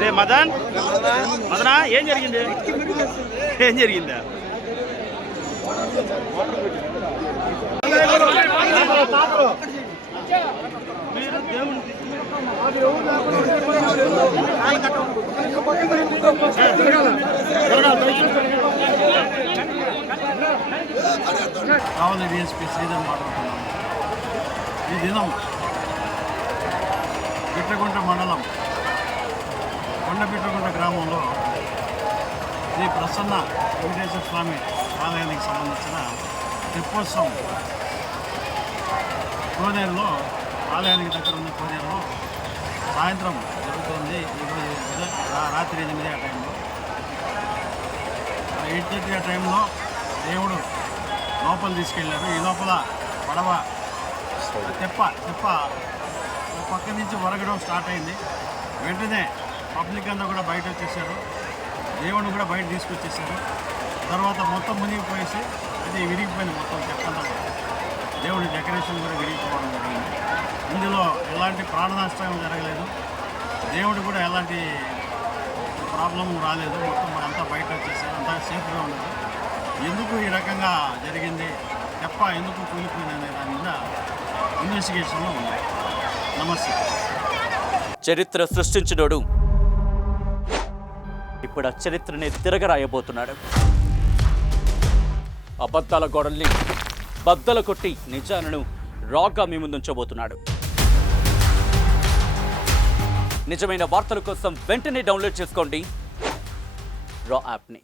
రే మదన్ మదనా ఏం జరిగింది ఏం జరిగిందా కావలి డిఎస్పీ శ్రీధర్ మాట్లాడుతున్నాను. ఈ దినం పిట్రగుంట మండలం కొండపిట్రగుంట గ్రామంలో శ్రీ ప్రసన్న వెంకటేశ్వర స్వామి ఆలయానికి సంబంధించిన తెప్పోత్సవం కోనేరులో ఆలయానికి దగ్గర ఉన్న కోనేరులో సాయంత్రం జరుగుతుంది. ఈరోజు రాత్రి 8 ఆ టైంలో 8:30 ఆ టైంలో దేవుడు లోపల తీసుకెళ్ళారు. ఈ లోపల పడవ తెప్ప పక్క నుంచి ఒరగడం స్టార్ట్ అయింది. వెంటనే పబ్లిక్ అంతా కూడా బయట వచ్చేసారు. దేవుడిని కూడా బయట తీసుకొచ్చేసారు. తర్వాత మొత్తం మునిగిపోయేసి అది విరిగిపోయింది. మొత్తం తెప్పంతా దేవుడి డెకరేషన్ కూడా విరిగిపోవడం జరిగింది. ఇందులో ఎలాంటి ప్రాణ నష్టం జరగలేదు. దేవుడు కూడా ఎలాంటి ప్రాబ్లం రాలేదు. మొత్తం అంతా బయట వచ్చేసారు. అంతా సేఫ్గా ఉండదు. ఎందుకు ఈ రకంగా జరిగింది, తెప్ప ఎందుకు కూలిపోయింది అనే దాని మీద ఇన్వెస్టిగేషన్లో ఉంది. నమస్తే. చరిత్ర సృష్టించినోడు ఇప్పుడు ఆ చరిత్రని తిరగరాయబోతున్నాడు. అబద్ధాల గోడల్ని బద్దలు కొట్టి నిజాలను రాగా మీ ముందుంచబోతున్నాడు. నిజమైన వార్తల కోసం వెంటనే డౌన్లోడ్ చేసుకోండి రా యాప్ని.